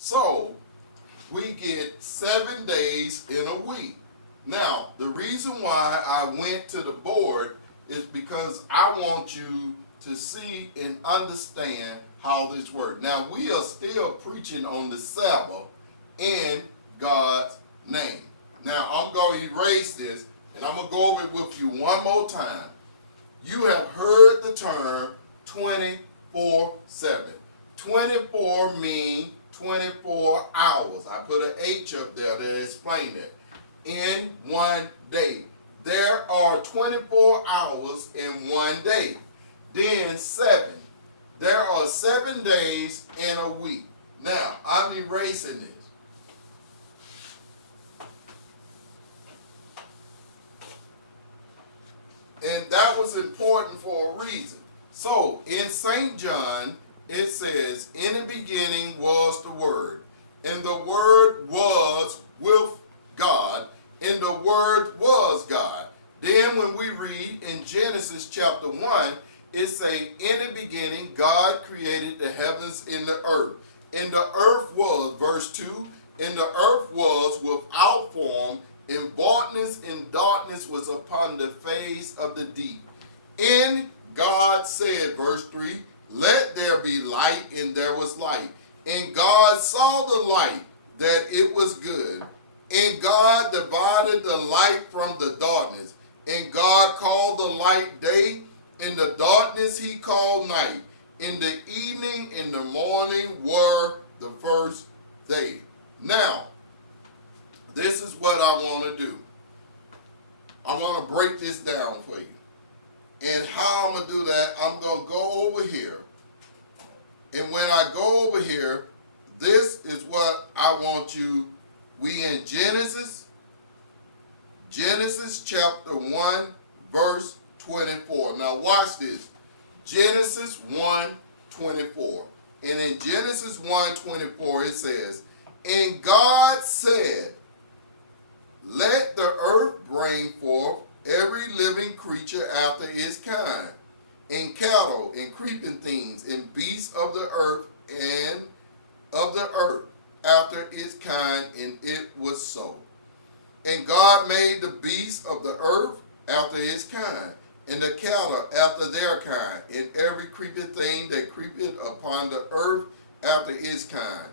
So we get 7 days in a week. Now, the reason why I went to the board is because I want you to see and understand how this works. Now, we are still preaching on the Sabbath in God's name. Now, I'm going to erase this, and I'm going to go over it with you one more time. You have heard the term 24/7. 24 means 24 hours. I put an H up there to explain it. In one day. There are 24 hours in one day. Then 7. There are 7 days in a week. Now, I'm erasing this. And that was important for a reason. So, in St. John, it says, in the beginning was the Word, and the Word was with God, and the Word was God. Then when we read in Genesis chapter 1, it say, in the beginning, God created the heavens and the earth. And the earth was, verse 2, and the earth was without form, and voidness and darkness was upon the face of the deep. And God said, verse 3, let there be light, and there was light. And God saw the light, that it was good. And God divided the light from the darkness. And God called the light day, and the darkness he called night. And the evening and the morning were the first day. Now, this is what I want to do. I want to break this down for you. And how I'm going to do that, I'm going to go over here. And when I go over here, this is what I want you. We in Genesis chapter 1, verse 24. Now watch this. Genesis 1:24. And in Genesis 1:24 it says, and God said, let the earth bring forth every living creature after its kind, and cattle, and creeping things, and beasts of the earth, and of the earth after its kind, and it was so. And God made the beasts of the earth after its kind, and the cattle after their kind, and every creeping thing that creepeth upon the earth after its kind.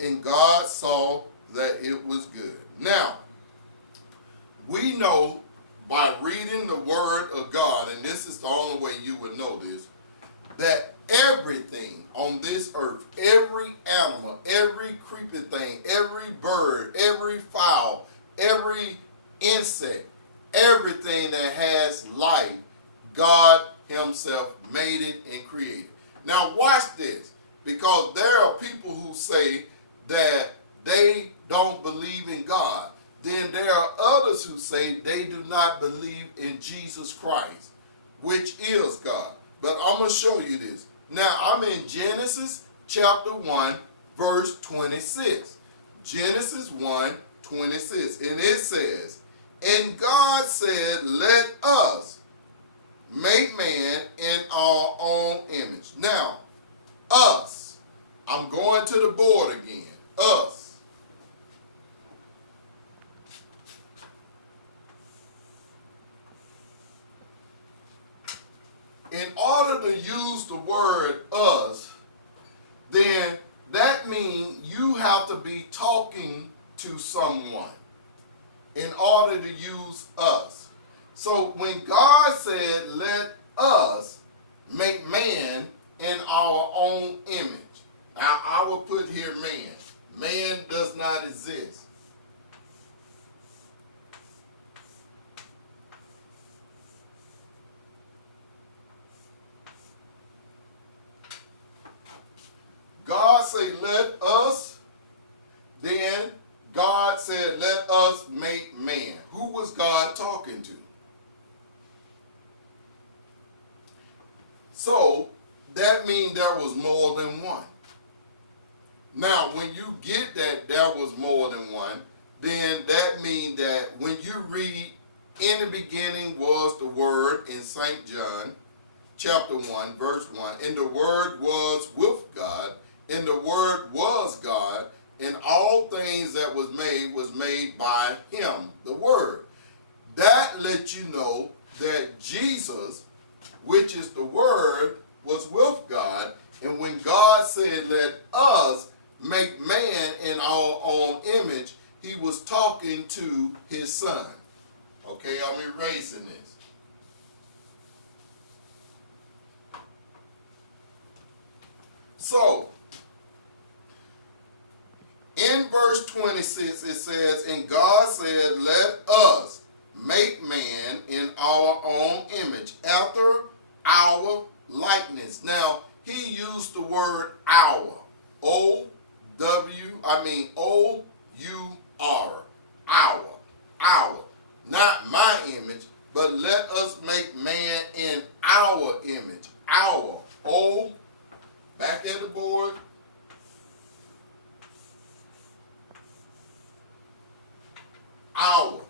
And God saw that it was good. Now, we know by reading the word of God, and this is the only way you would know this, that everything on this earth, every animal, every creeping thing, every bird, every fowl, every insect, everything that has life, God himself made it and created. Now watch this, because there are people who say that they don't believe in God. Then there are others who say they do not believe in Jesus Christ, which is God. But I'm going to show you this. Now, I'm in Genesis chapter 1, verse 26. Genesis 1:26. And it says, and God said, let us make man in our own image. Now, us. I'm going to the board again. Us. In order to use the word us, then that means you have to be talking to someone in order to use us. So when God said, let us make man in our own image. Now I will put here man. Man does not exist. God said, let us. Then God said, let us make man. Who was God talking to? So that means there was more than one. Now, when you get that there was more than one, then that means that when you read, in the beginning was the Word in St. John, chapter 1, verse 1, and the Word was with God, and the Word was God, make man in our own image, he was talking to his son. Okay, I'm erasing this. So, in verse 26, it says, and God said, let us make man in our own image, after our likeness. Now, he used the word our. O-U-R. Our. Our. Not my image, but let us make man in our image. Our. O. Back in the board. Our.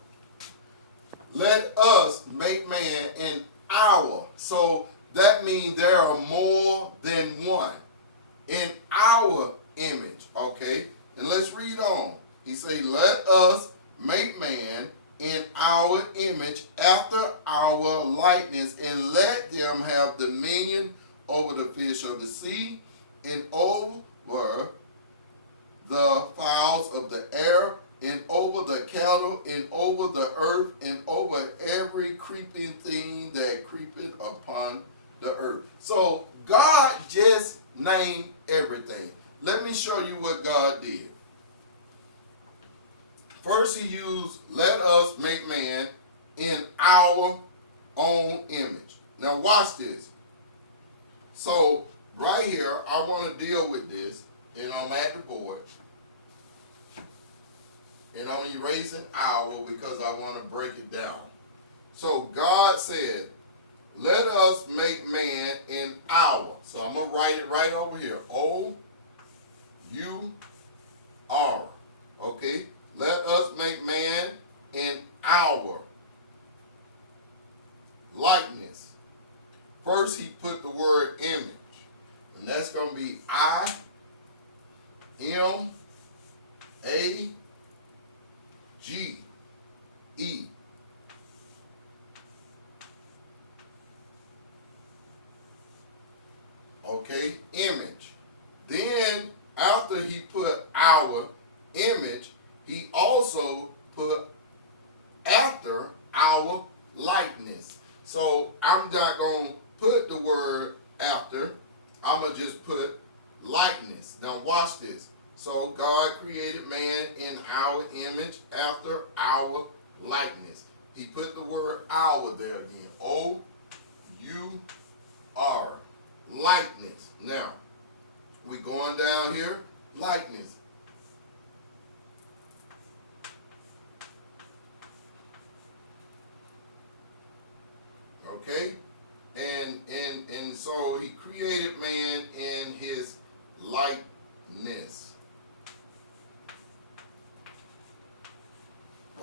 Let us make man in our. So that means there are more than one. In our image. Okay? And let's read on. He say, let us make man in our image, after our likeness, and let them have dominion over the fish of the sea, and over the fowls of the air, and over the cattle, and over the earth, and over every creeping thing that creepeth upon the earth. So God just named everything. Let me show you what God did. First, he used, let us make man in our own image. Now watch this. So right here, I want to deal with this, and I'm at the board. And I'm erasing our because I want to break it down. So God said, let us make man in our. So I'm going to write it right over here. O-U-R. Okay? Let us make man in our likeness. First, he put the word image. And that's going to be I-M-A-G-E. Okay, image. Then, after he put our image, he also put after our likeness. So, I'm not going to put the word after. I'm going to just put likeness. Now, watch this. So, God created man in our image, after our likeness. He put the word our there again. O-U-R. Likeness. Now, we going down here. Likeness. Okay? And so he created man in his likeness.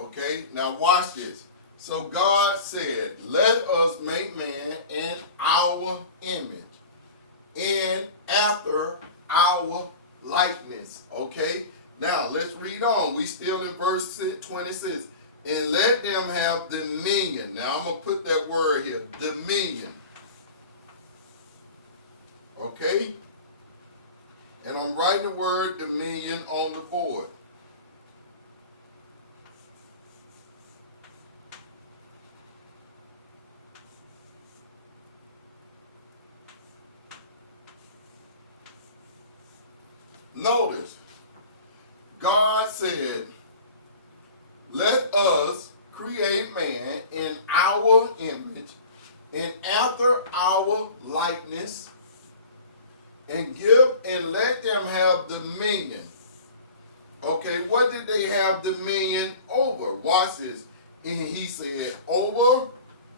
Okay? Now watch this. So God said, let us make man in our image, and after our likeness. Okay? Now let's read on. We still in verse 26. And let them have dominion. Now I'm going to put that word here. Dominion. Okay? And I'm writing the word dominion on the board. Notice, God said, let us create man in our image and after our likeness, and give and let them have dominion. Okay, what did they have dominion over? Watch this. And he said, over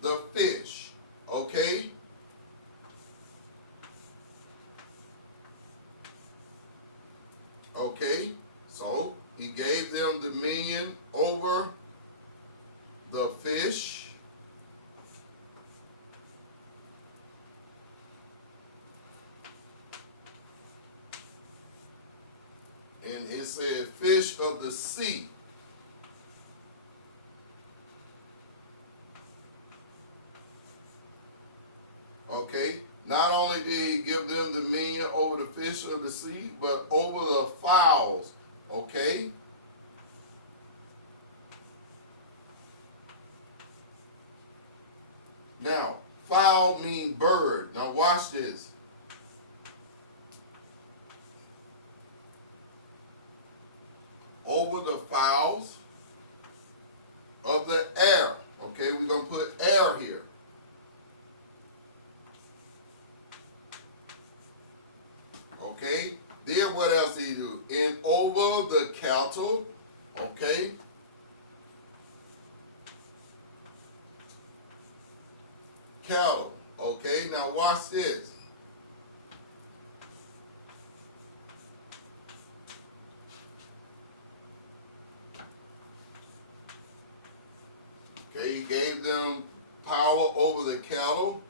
the fish. Okay? Okay, so he gave them dominion over the fish. And it said fish of the sea. Okay, not only did he give them dominion over the fish of the sea, but over the fowl over the cattle, okay? Cattle, okay? Now watch this. Okay, he gave them power over the cattle.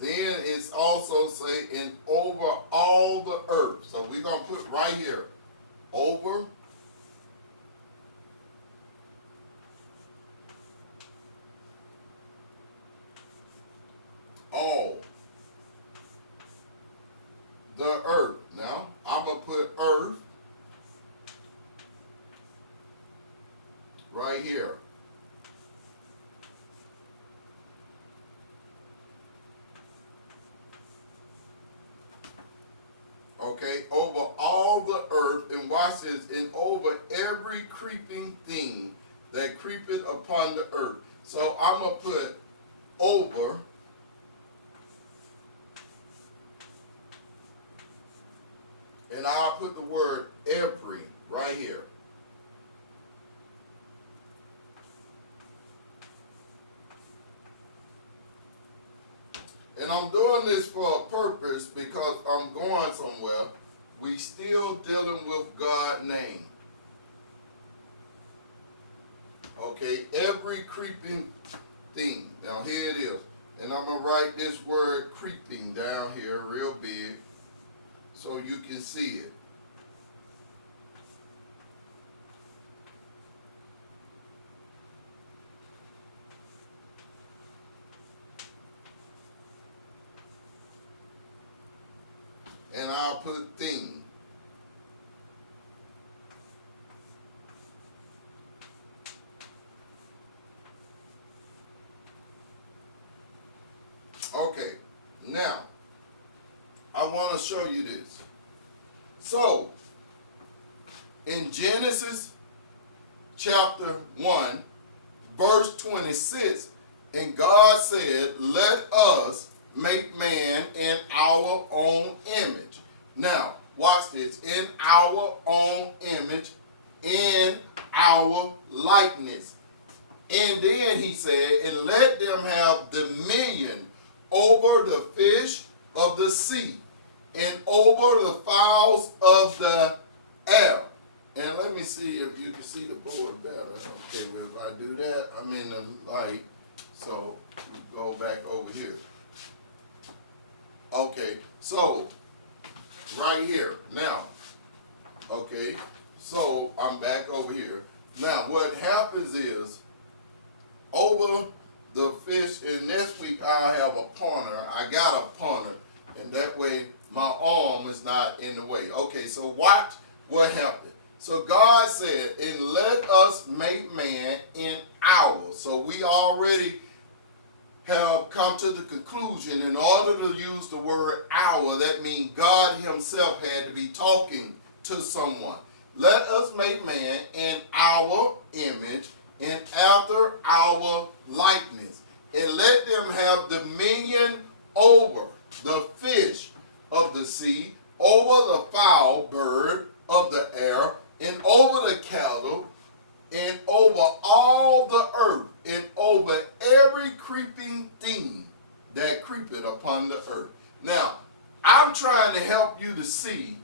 Then it's also say in over all the earth. So we're going to put right here, over all the earth. Now, I'm going to put earth right here. Okay, over all the earth, and watch this, and over every creeping thing that creepeth upon the earth. So I'm going to put over and I'll put the word every right here. And I'm doing this for a purpose because I'm going somewhere. We still dealing with God's name. Okay, every creeping thing. Now here it is. And I'm going to write this word creeping down here real big so you can see it. And I'll put thing. Okay, now I want to show you this. So, in Genesis chapter 1, verse 26, and God said, let us make man in our own image. Now, watch this. In our own image, in our likeness. And then he said, and let them have dominion over the fish of the sea, and over the fowls of the air. And let me see if you can see the board better. Okay, well, if I do that, I'm in the light. So we go back over here. Okay, so right here. Now, okay, so I'm back over here. Now, what happens is, over the fish, and next week I'll have a pointer. I got a pointer, and that way my arm is not in the way. Okay, so watch what happened. So God said, and let us make man in our. So we already have come to the conclusion, in order to use the word our, that means God himself had to be talking to someone. Let us make man in our image and after our likeness, and let them have dominion over the fish of the sea, over the fowl bird of the air, and over the cattle, and over all the earth, and over every creeping thing that creepeth upon the earth. Now, I'm trying to help you to see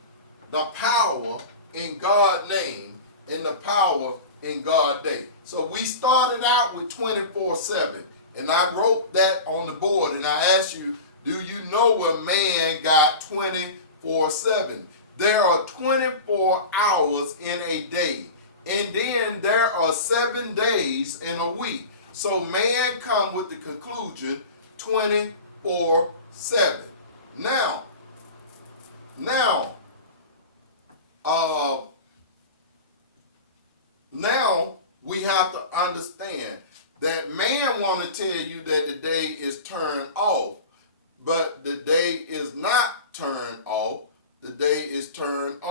the power in God's name and the power in God's day. So we started out with 24/7, and I wrote that on the board, and I asked you, do you know where man got 24/7? There are 24 hours in a day, and then there are 7 days in a week. So man come with the conclusion 24/7. Now we have to understand that man want to tell you that the day is turned off, but the day is not turned off. The day is turned